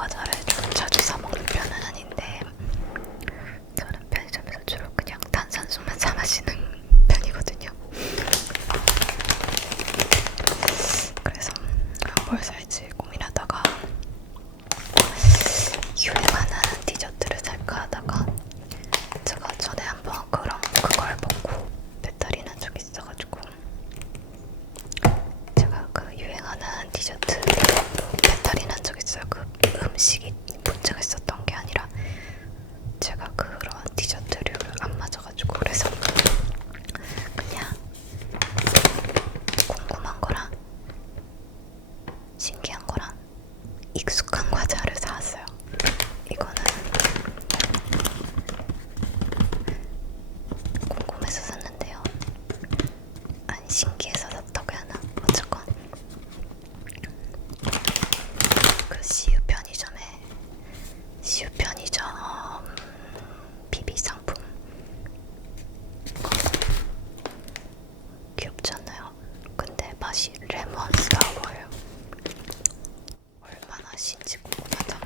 과자를 좀 자주 사 먹는 편은 아닌데 저는 편의점에서 주로 그냥 탄산수만 사 마시는 편이거든요. 그래서 뭘 살지 고민하다가 유행하는 디저트를 살까 하다가 제가 전에 한번 그걸 먹고 배탈이 난 적이 있어가지고 제가 그 유행하는 디저트 배탈이 난 적이 있어요. 그 음식이 문제가 있었던 게 아니라 제가 그런 디저트류를 안 맞아가지고 그래서 그냥 궁금한 거랑 신기한 거랑 익숙한 과자를 사왔어요. 이거는 궁금해서 샀는데요. 아니 신기해서 샀다고 해야 하나? 어쨌건 그 CU 편의점 비비 상품 귀엽지 않나요? 근데 맛이 레몬 사워예요. 얼마나 신지 궁금하다.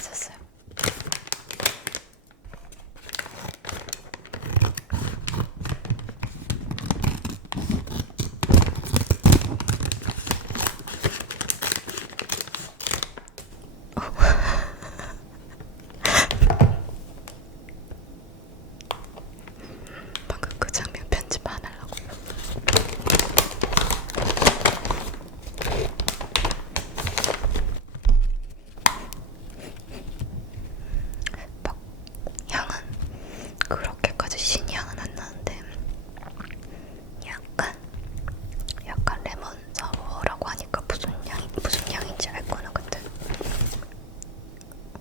샀어요. 방금 그 장면 편집 안 하려고. 막 향은 그렇게까지 신향은 안 나는데 약간 레몬 사워라고 하니까 무슨 향인지 알 거는 근데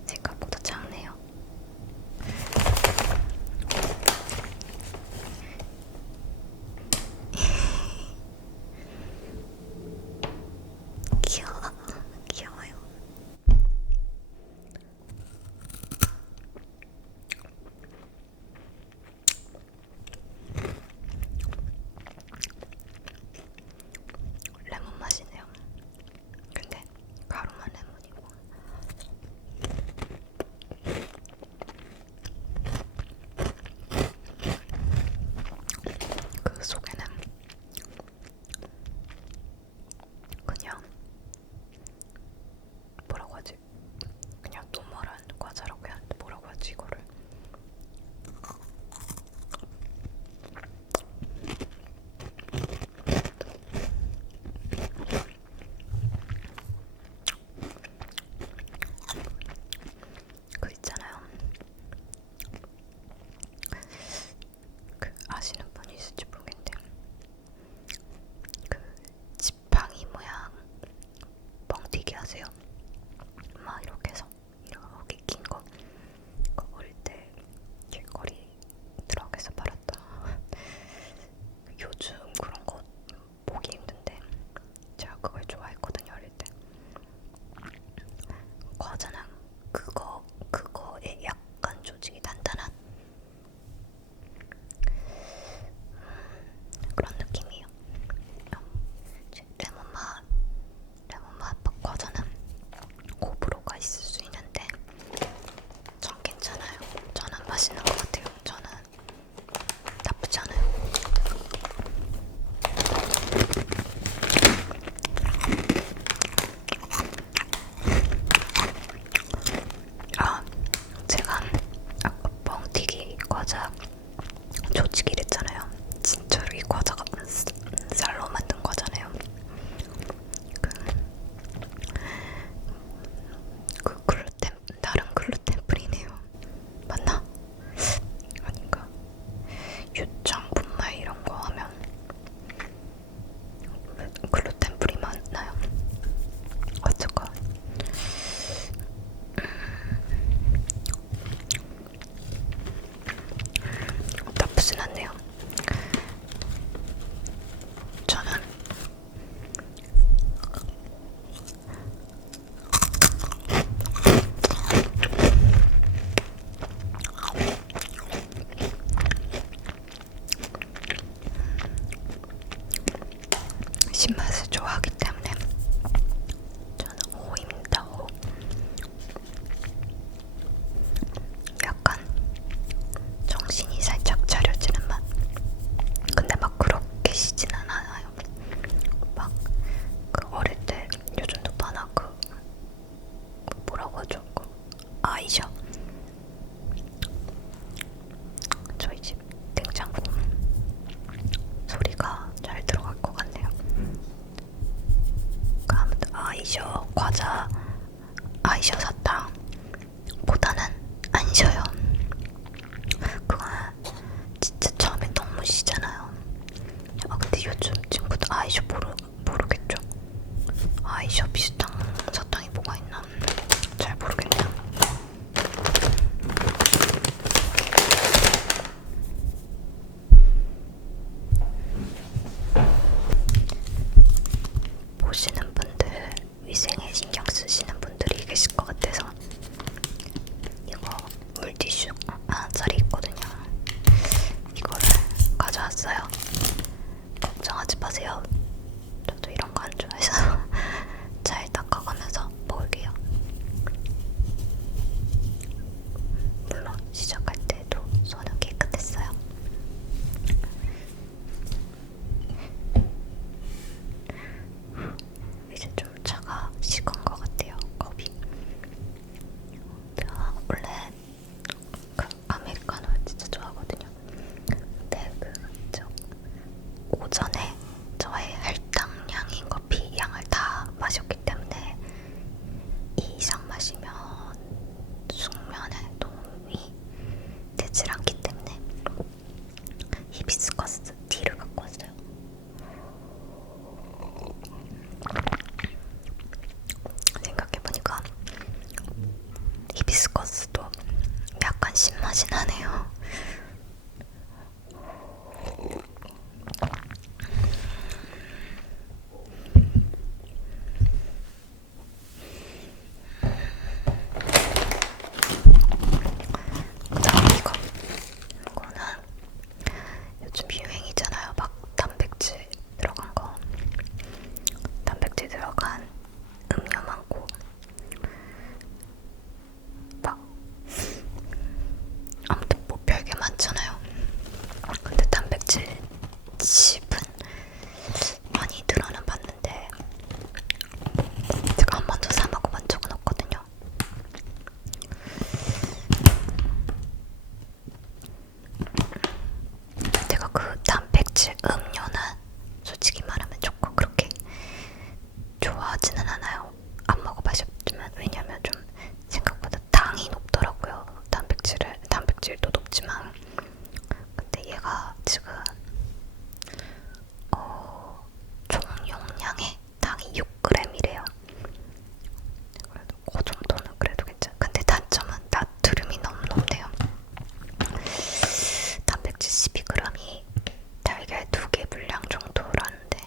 생각보다 작네요. 귀여워요. 레몬 맛이네요. 근데 가루만 레몬이고. 그 속에는 그냥 뭐라고 하지? 그냥 노멀한 과자라고 해야 하는데 뭐라고 하지 이거를? 그 있잖아요. 그 아시는 분이 있을지 모르겠는데 그 지팡이 모양 뻥튀기 아세요? 막 이렇게 해서 이렇게 긴 거. 그거 어릴 때 길거리 트럭에서 팔았다. 요즘 그런 거 보기 힘든데 제가 그걸 좋아했거든요 어릴 때. 과자는 그거에 약간 조직이 단단한 그런 느낌이에요. 레몬맛 과자는 호불호가 있을 수 있는 아이셔 과자, 아이셔 사탕보다는 안 쉬어요. 그건 진짜 처음에 너무 쉬잖아요. 아 근데 요즘 친구들 아이셔 모르겠죠? 아이셔 비슷한 사탕이 뭐가 있나? 잘 모르겠네요. 보시는 분들, 위생에 신경 쓰시는 분들이 계실 것 같아서 이거 물티슈 한 자리 있거든요. 이거를 가져왔어요. 걱정하지 마세요. 저도 이런 거 안 좋아해서 잘 닦아가면서 먹을게요. 물론 시작할 때도 손은 깨끗했어요. 이제 좀 차가 식은 것 같아요. 컵이. 제가 원래 그 아메리카노 진짜 좋아하거든요. 근데 오전에 저의 할당량인 커피 양을 다 마셨기 때문에 이 이상 마시면 숙면에 도움이 되질 않기 때문에 히비스커스 티를 갖고 왔어요. 생각해보니까 히비스커스도 약간 신맛이 나네요. 이거는 요즘 유행이잖아요. 막 단백질 들어간 거. 단백질 들어간 음료 많고 막 아무튼 뭐 별게 많잖아요. 근데 단백질 칩은 많이 들어는 봤는데 제가 한 번도 사 먹어본 적은 없거든요. 제가 그 단백질 음료는 솔직히 말하면 조금 그렇게 좋아하지는 않아요. 안 먹어봐셨지만 왜냐면 좀 생각보다 당이 높더라고요. 단백질도 높지만 근데 얘가 지금 총 용량의 당이 6g이래요. 그래도 그 정도는 그래도 괜찮아. 근데 단점은 나트륨이 너무 높네요. 단백질 12g이 달걀 2개 분량 정도라는데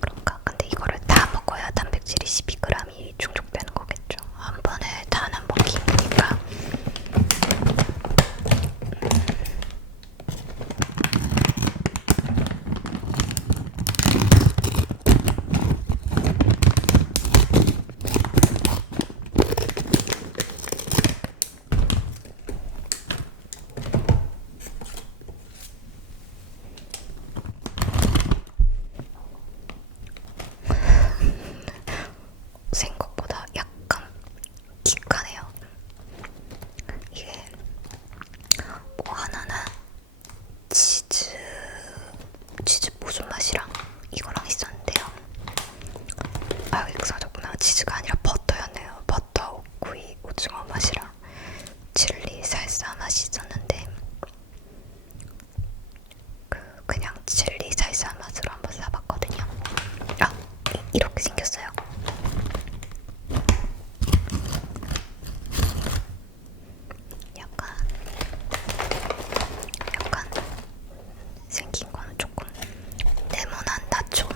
그런가? 근데 이거를 다 먹어야 단백질이 12g이 충족되는 거겠죠. 한 번에 단 한 번 기니까. 생각보다 약간 기가네요. 이게 뭐 하나는 치즈 무슨 맛이랑 이거랑 있었는데요. 아 이거 사줬구나. 치즈가 아니라 버터였네요. 버터 구이 오징어 맛이랑 칠리 살사 맛이 있었는데 그냥 칠리 살사 맛으로 한번 사봤거든요. 아 이렇게 생겼어요. 약간 생긴 거는 조금 네모난 나초.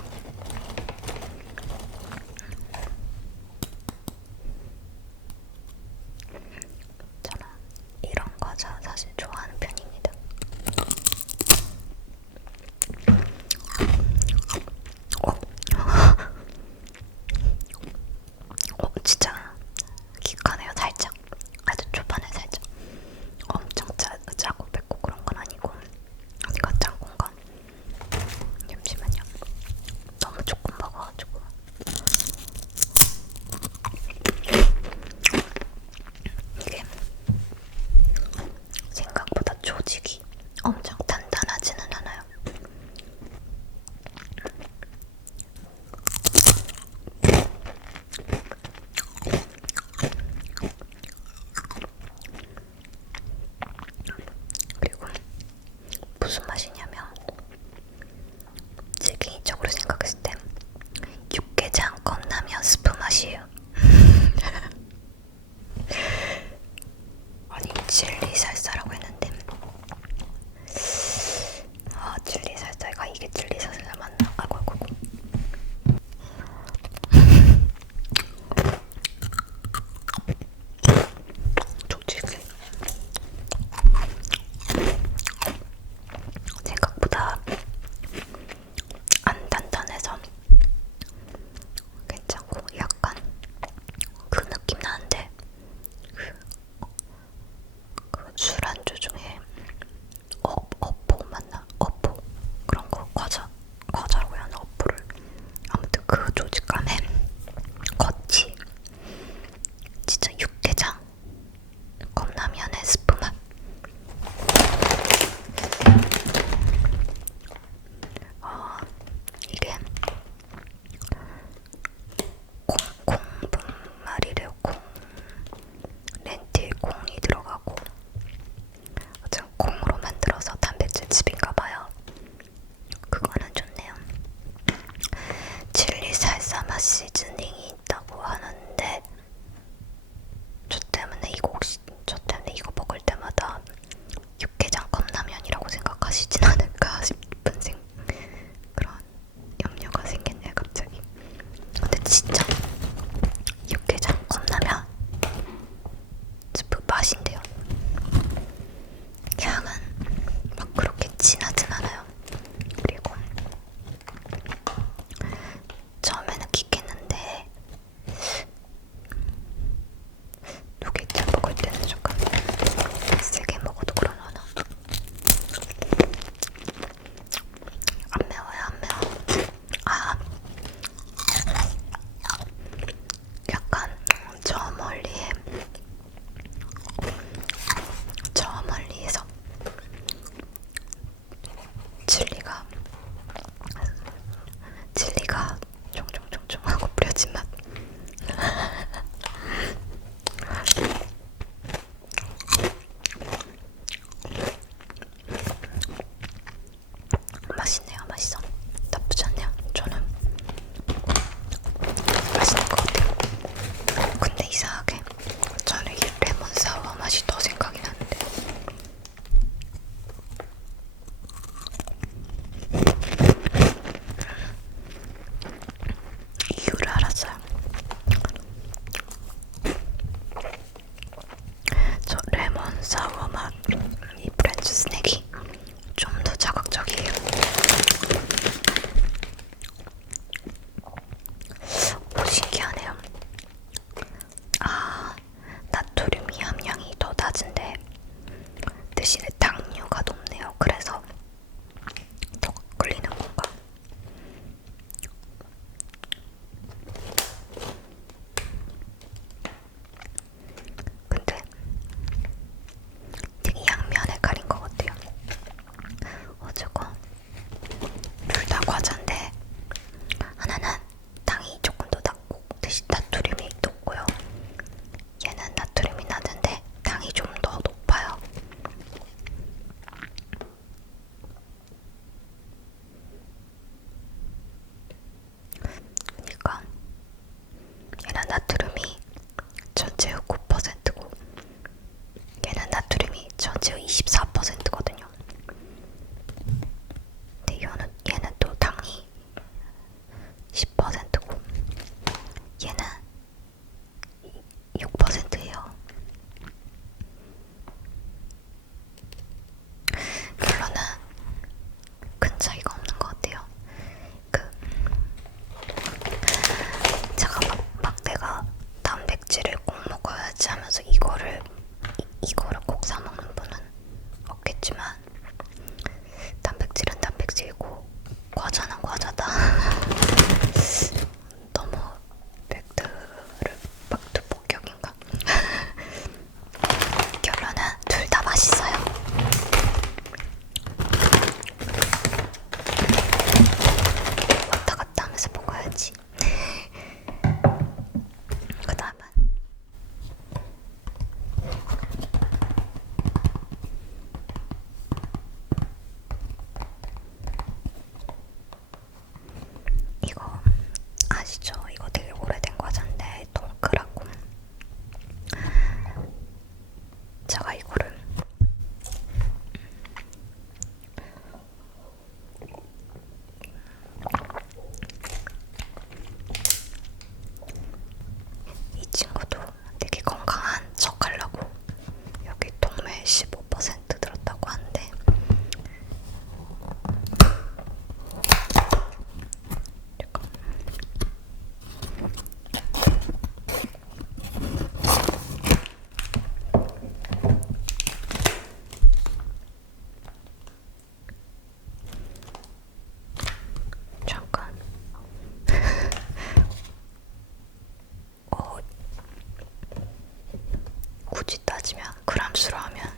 굳이 따지면 그람수로 하면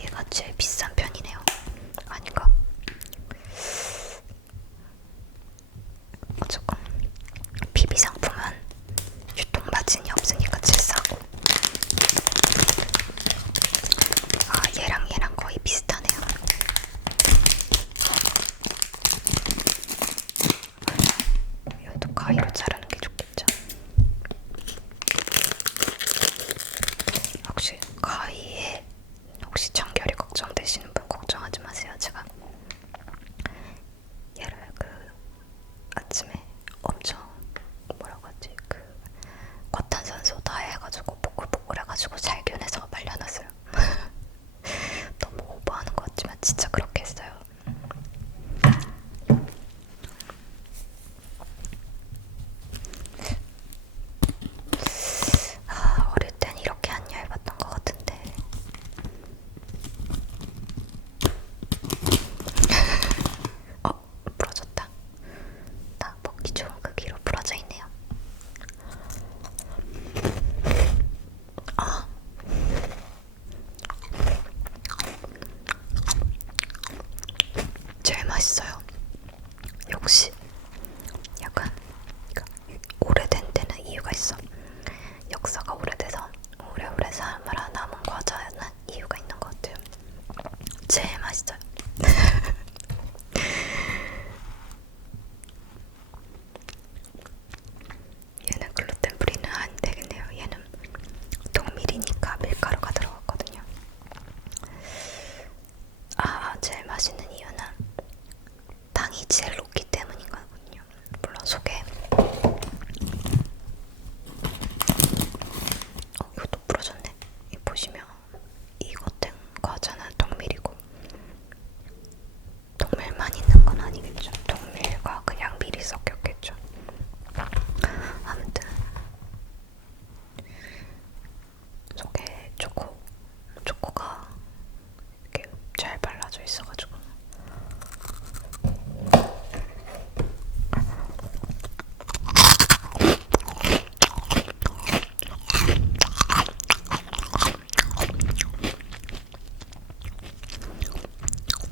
얘가 제일 비싼 편이네요. 아닌가? 어쨌건 비비 상품은 유통마진이 없으니까 제일 싸고, 아 얘랑 거의 비슷하네요. 이것도 가위로 자르는 게 좋겠죠. 혹시 가위에 혹시 청결이 걱정되시는 분 걱정하지 마세요. 제가 얘를 그 아침에 엄청 뭐라고 하지, 그 과탄산소 다 해가지고 보글보글 해가지고 살균해서 말려놨어요. 너무 오버하는 것 같지만 진짜 그렇게 했어요. 아, 어릴 땐 이렇게 안 얇았던 것 같은데. 부러졌다. 다 먹기 좋은 크기로 부러져 있네요. 아, 제일 맛있어요. 역시 약간 오래된 데는 이유가 있어. 역사가 오래돼서 오래오래 삶으라 남은 과자는 이유가 있는 것 같아요. 제일 맛있어요. 얘는 글루텐 프리는 안 되겠네요. 얘는 동밀이니까 밀가루가 들어갔거든요. 아, 제일 맛있는 이유는 당이 제일 높기 때문이거든요. 물론 속에 이것도 부러졌네. 이 보시면 이 겉에 과자는 동밀이고 동밀만 있는 건 아니겠죠. 동밀과 그냥 밀이 섞였겠죠. 아무튼 속에 초코가 이렇게 잘 발라져 있어가지고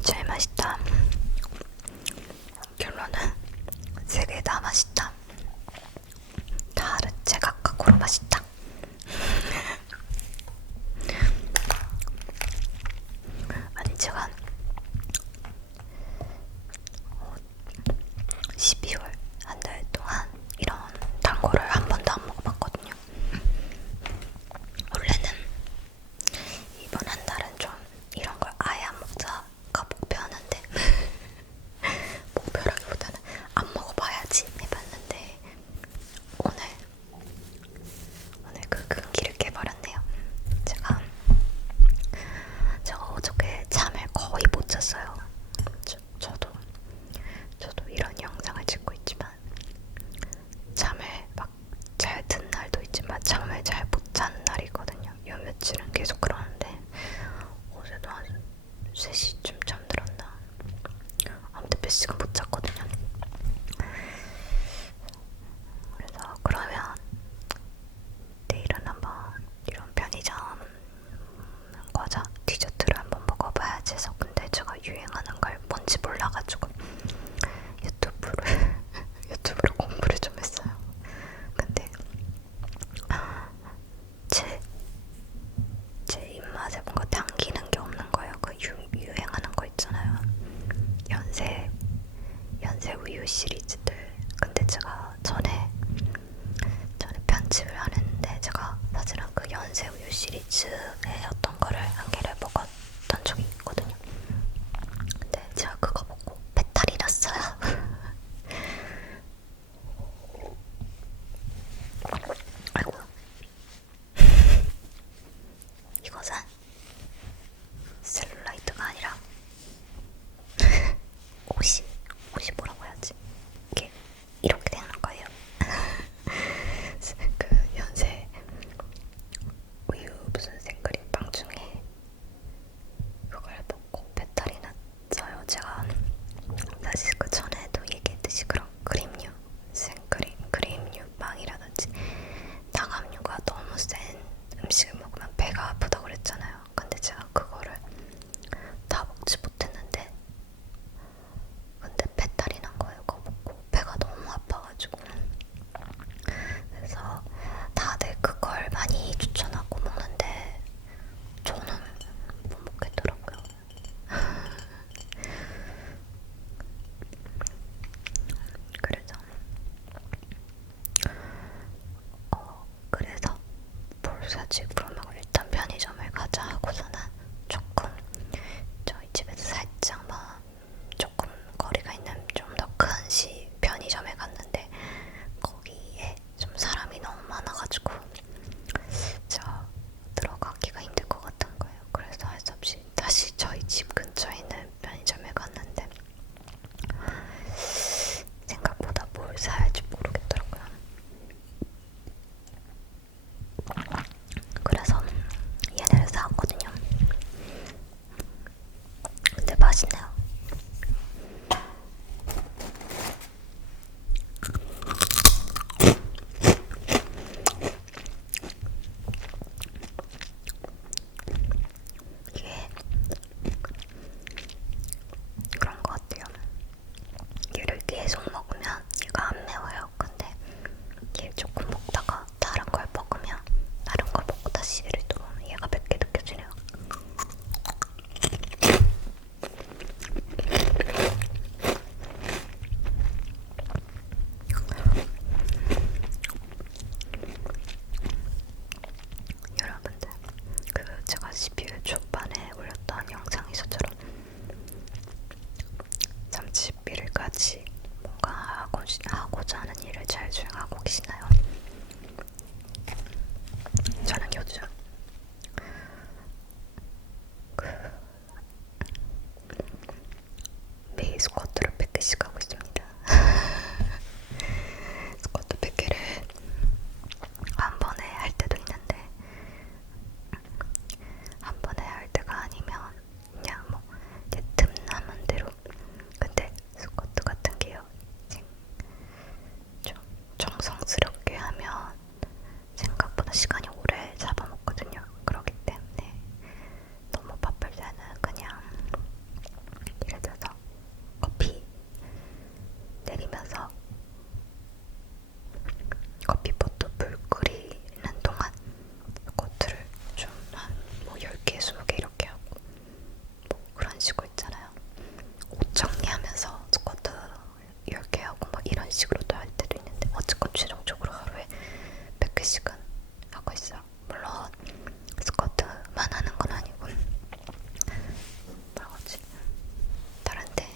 제일 맛있다. 결론은 세 개 다 맛있다. 다 제각각으로 맛있다. 아니 제가 12월 한 달 동안 이런 단 거를 한 번도 안 먹어봤거든요. 원래는 이번 한 달은 좀 이런 걸 아예 안 먹자가 목표였는데 목표라기보다는 안 먹어봐야지 해봤는데 오늘 그 근기를 깨버렸네요. 제가 어저께 잠을 거의 못 잤어요. 저도 이런 영상을 찍고 있지만 잠을 막 잘 든 날도 있지만 잠을 잘 못 잔 날이 있거든요. 요 며칠은 계속 그러는데 어제도 한 3시쯤 잠들었나? 아무튼 몇 시간 못 잤거든요. 그래서 그러면 내일은 한번 이런 편의점 과자 디저트를 한번 먹어봐야지 해서. 근데 제가 유행하는 걸 뭔지 몰라가지고 유튜브로 공부를 좀 했어요. 근데 제 입맛에 뭔가 당기는 게 없는 거예요. 그 유행하는 거 있잖아요. 연세 우유 시리즈들. 근데 제가 전에 편집을 안 했는데 제가 사실은 그 연세 우유 시리즈의 어떤 거를 한 개를 먹었던 적이 있거든요. 근데 제가 그거 먹고 배탈이 났어요. 아이고. 이것은 셀룰라이트가 아니라 옷이 뭐라고 해야지? 이게 이렇게 되는 거예요. 그 연세 우유 무슨 생크림빵 중에 사지? 그러면 일단 편의점을 가자 하고서는 조금 저희 집에서 살짝 뭐 조금 거리가 있는 좀 더 큰 편의점에 갔는데 거기에 좀 사람이 너무 많아가지고 저 들어가기가 힘들 것 같은 거예요. 그래서 할 수 없이 다시 저희 집 근처에 있는 편의점에 갔는데 생각보다 뭘 사야 할지 모르겠더라고요. 그래서 얘네를 사왔거든요. 근데 맛있네요. 이게 그런 것 같아요. 얘를 계속 먹으면 얘가 안 매워요. 근데 얘 조금 먹다가 다른 걸 먹으면 다른 걸 먹고 다시 얘를 또 먹으면 얘가 맵게 느껴지네요. 여러분들, 그 제가 CPU 초반에 올렸던 영상에서처럼 31일까지 뭔가 하고자 하는 일을 잘 수행하고 계시나요? 저는 요즘 매일 스쿼트를 100개씩 하고 있습니다. 스쿼트 100개를 한 번에 할 때도 있는데 한 번에 할 때가 아니면 그냥 뭐 제 틈 남은 대로. 근데 스쿼트 같은 게요, 좀 정성스럽게 하면 생각보다 시간이 오래 잡아먹거든요. 그렇기 때문에 너무 바쁠 때는 그냥 예를 들어서 커피 내리면서 커피포트 불 끓이는 동안 스쿼트를 좀 한 뭐 10개, 20개 이렇게 하고 뭐 그런 식으로 있잖아요. 옷 정리하면서 스쿼트 10개 하고 막 이런 식으로도 할 때도 있는데 어쨌건 최종적으로 하루에 100개씩은 하고 있어요. 물론 스쿼트만 하는 건 아니고 뭐라고 하지? 다른데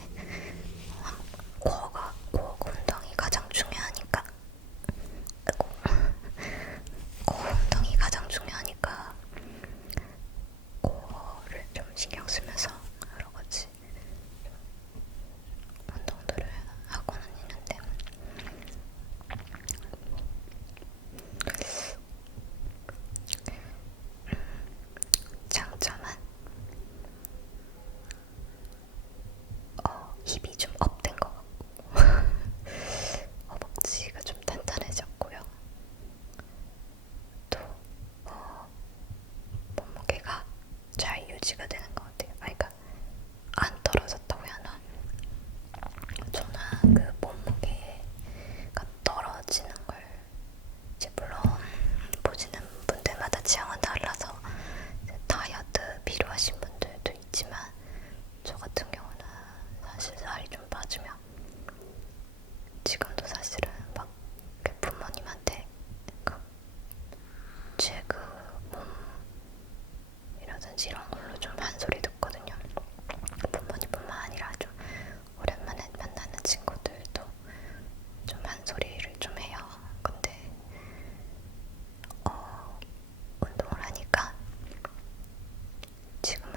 코어 운동이 가장 중요하니까 코어 운동이 가장 중요하니까 코어를 좀 신경 쓰면서 여러 가지 운동들을 하고는 있는데 장점은 힙이 좀 업된 것 같고 허벅지가 좀 단단해졌고요. 또 몸무게가 잘 유지가 되는 것 같아요. 그러니까 안 떨어졌다고 해야 하나? 저는 그 몸무게가 떨어지는 걸 이제 물론 보시는 분들마다 취향은 달라서 다이어트 필요하신 분들도 있지만 저 같은 경우는 사실 살이 좀 빠지면 지금도 사실은 막 부모님한테 제 몸이라든지 이런 걸로 좀 한 소리 듣거든요. 부모님뿐만 아니라 좀 오랜만에 만나는 친구들도 좀 한 소리를 좀 해요. 근데 운동을 하니까 지금은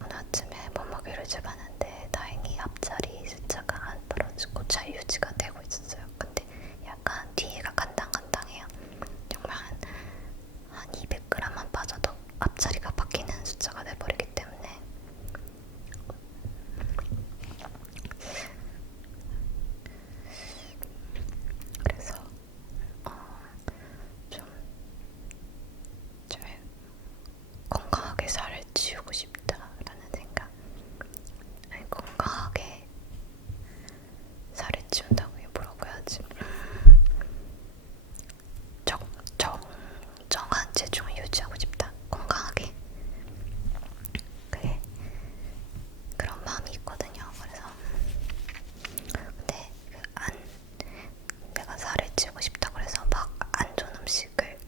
오늘 아침에 몸무게를 재봤는데 다행히 앞자리 숫자가 안 떨어지고 잘 유지가 되고 있었어요. 근데 약간 뒤에가 간당간당해요. 정말 한 200g만 빠져도 앞자리가 바뀌는 숫자가 돼버리기 때문에 그래서 좀 잘 건강하게 살을 찌우고 싶다라는 생각. 아니, 건강하게 살을 찌운다고 뭐라고 해야지? 정정한 체중을 유지하고 싶다. 건강하게. 그게 그런 마음이 있거든요. 그래서 근데 내가 살을 찌우고 싶다 그래서 막 안 좋은 음식을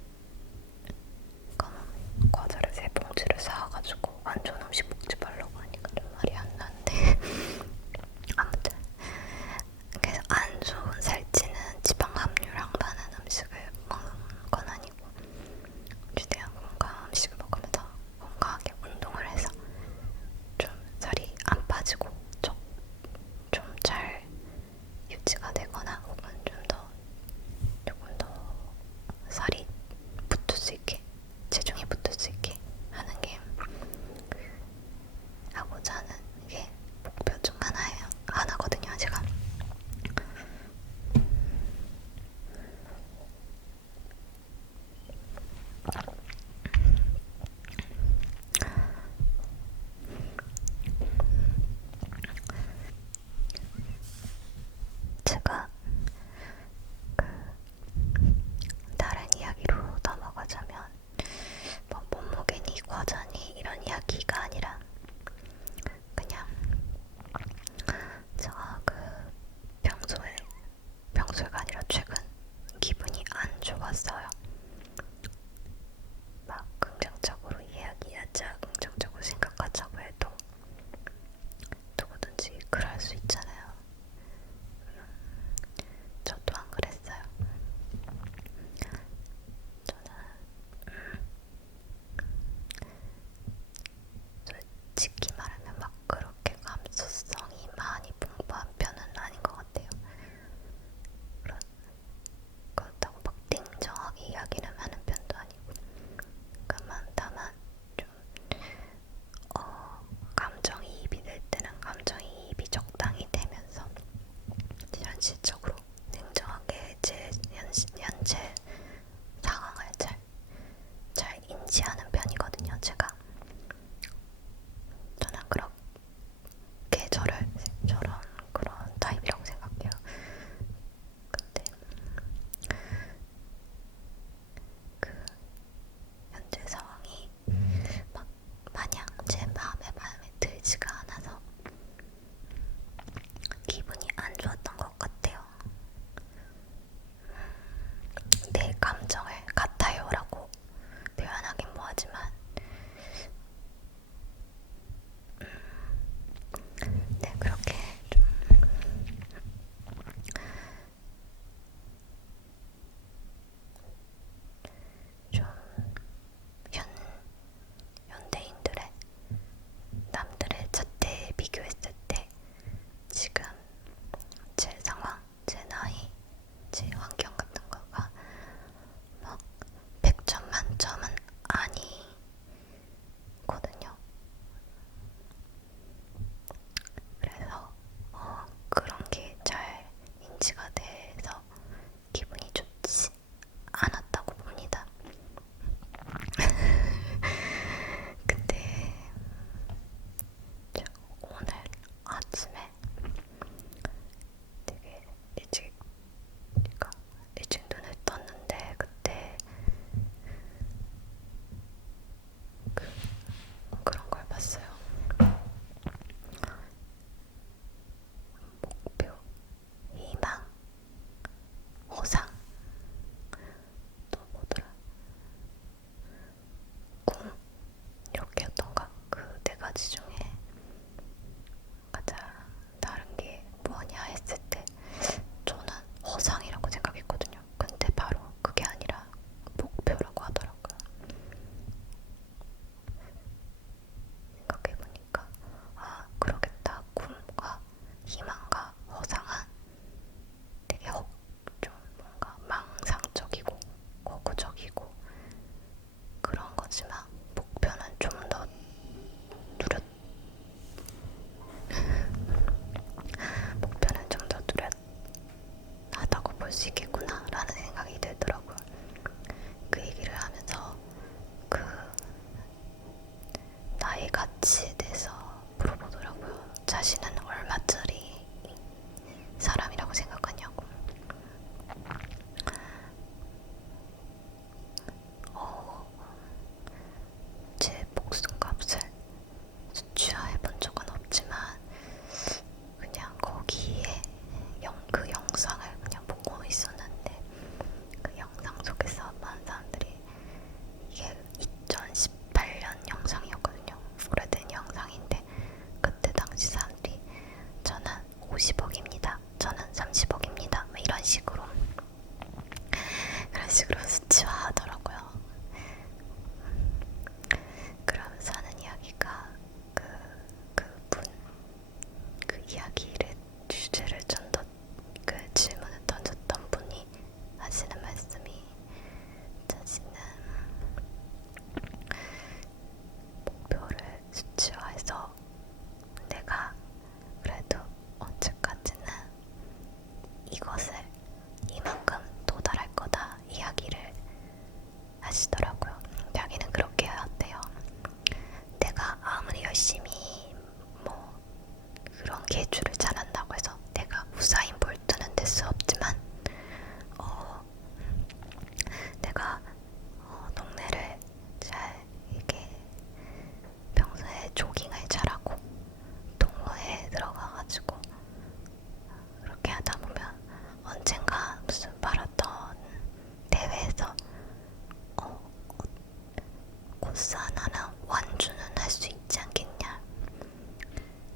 너로서 하나는 완주는 할 수 있지 않겠냐,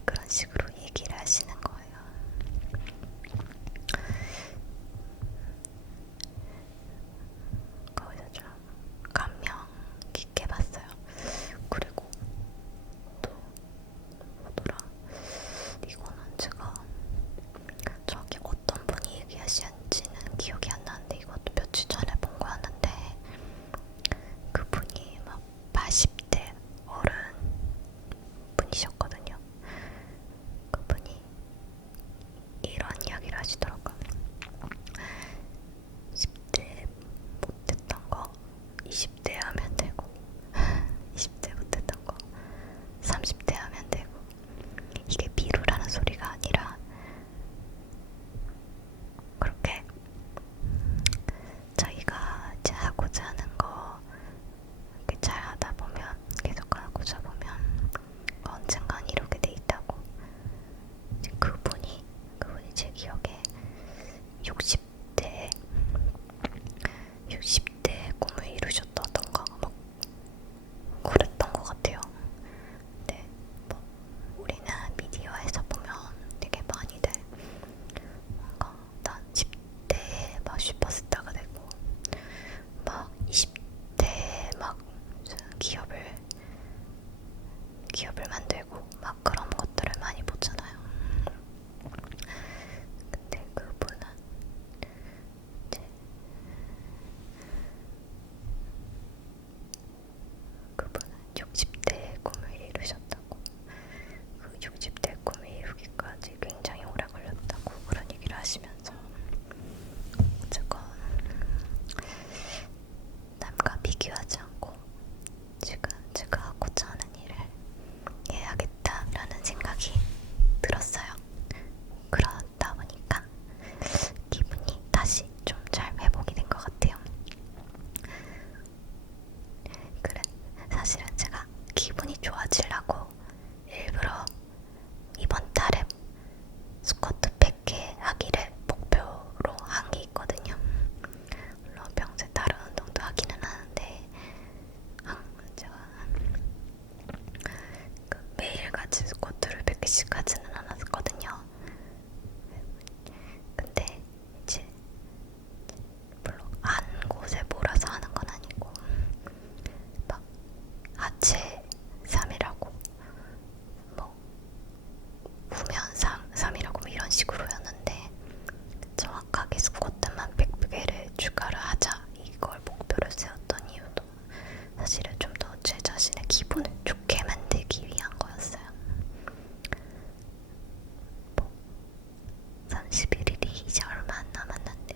그런 식으로 얘기를 하시는 거예요. 거기서 좀 감명 깊게 봤어요. 그리고 또 뭐더라, 이거는 제가 정확히 어떤 분이 얘기하시는지는 기억이 안 나는데 이것도 며칠 전에 본 거였는데, 그분이 막 80대 어른 분이셨거든요. 그분이 이런 이야기를 하시더라고요. 10대 못했던 거 20대 하면 되고 20대 못했던 거 30대 하면 되고, 이게 미루라는 소리가 아니라 그렇게 자기가 이제 하고자 하는 거 이렇게 잘 하다 보면, 계속 하고자 보면 언젠간 이루게 돼 있다고. 그분이 제 기억에 60대 꿈을 이루셨다던가 막 그랬던 것 같아요. 근데 뭐 우리는 미디어에서 보면 되게 많이들 뭔가 난 10대에 막 슈퍼스타가 되고 막 20대에 막 무슨 기업을 만들고 막 그런 것들을 많이 보잖아요. 근데 그분은 이제 그분은 60대의 꿈을 이루셨다고. 그 60대의 꿈을 이루기까지 굉장히 오래 걸렸다고 그런 얘기를 하시면서, 어쨌건 남과 비교하지 않고 지금 제가 하고자 하는 일을 해야겠다라는 생각이 들었어요. 그러다 보니까 기분이 다시 좀 잘 회복이 된 것 같아요. 그래, 사실은 제가 기분이 좋아지려고 일부러 이번 달에 스쿼트 100개 하기를 목표로 한 게 있거든요. 물론 평소에 다른 운동도 하기는 하는데 제가 매일같이 스쿼트를 100개씩 하지는 않았거든요. 근데 이제 물론 한 곳에 몰아서 하는 건 아니고 막 하체 3이라고 뭐 후면 3이라고 뭐 이런 식으로였는데, 정확하게 스쿼트만 100개를 추가를 하자 이걸 목표로 세웠던 이유도 사실은 좀 더 제 자신의 기분을 좋게 만들기 위한 거였어요. 뭐 31일이 이제 얼마 안 남았는데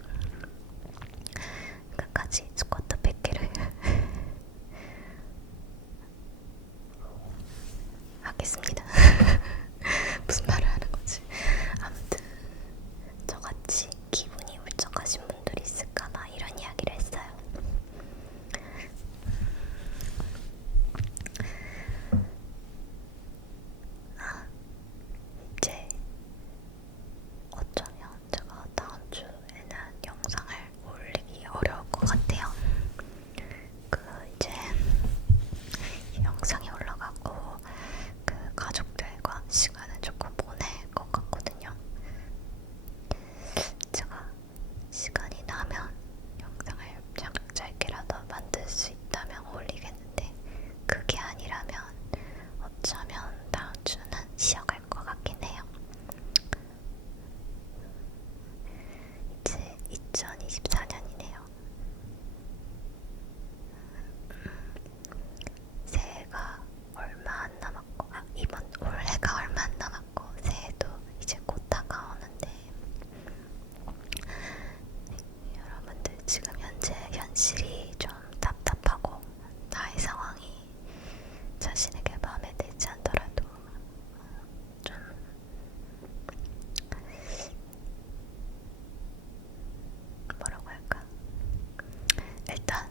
끝까지 스쿼트 100개를 하겠습니다. 무슨 말을 하는 거지? 아무튼 저같이 기분이 울적하신 분들이 있을까봐 이런 이야기를 했어요. 이제 어쩌면 제가 다음 주에는 영상을 올리기 어려울 것 같아요. 이제 영상이 올라가고 그 가족들과 시간을 조금 보낼 것 같거든요. 제가 시간이 나면 영상을 짧게라도 만들 수 있다면 올리겠는데, 그게 아니라면 어쩌면 다음 주는 쉬어갈 것 같긴 해요. 이제 2024년이네요. 새해가 얼마 안 남았고, 이번 올해가 얼마 안 남았고 새해도 이제 곧 다가오는데, 여러분들 지금 현재 현실이 좀 답답하고 나의 상황이 자신에게 마음에 들지 않더라도 좀 뭐라고 할까, 일단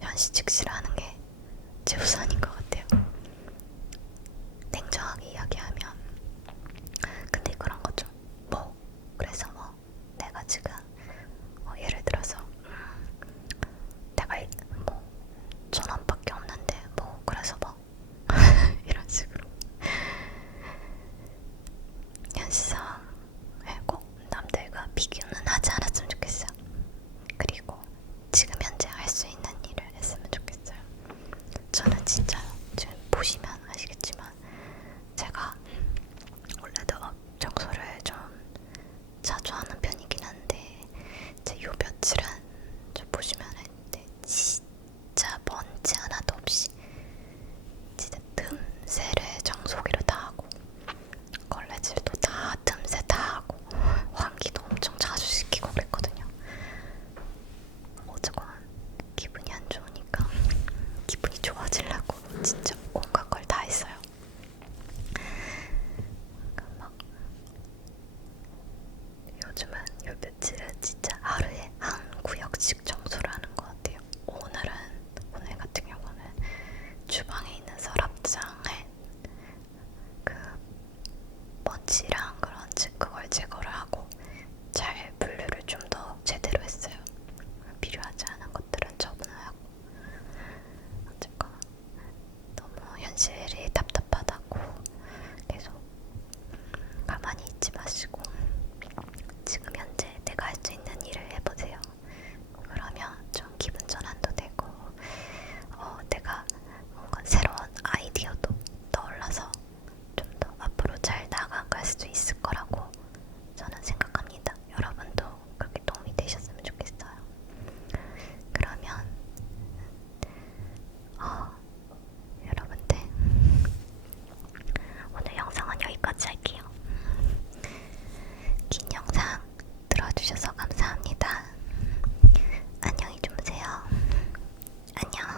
현실직시를 하는 게 제 우선인 것 같아요. 냉정하게 이야기하면. 근데 그런 거죠. 뭐 그래서 뭐 내가 지금 예를 들어서 내가 뭐 1,000원밖에 없는데 안녕.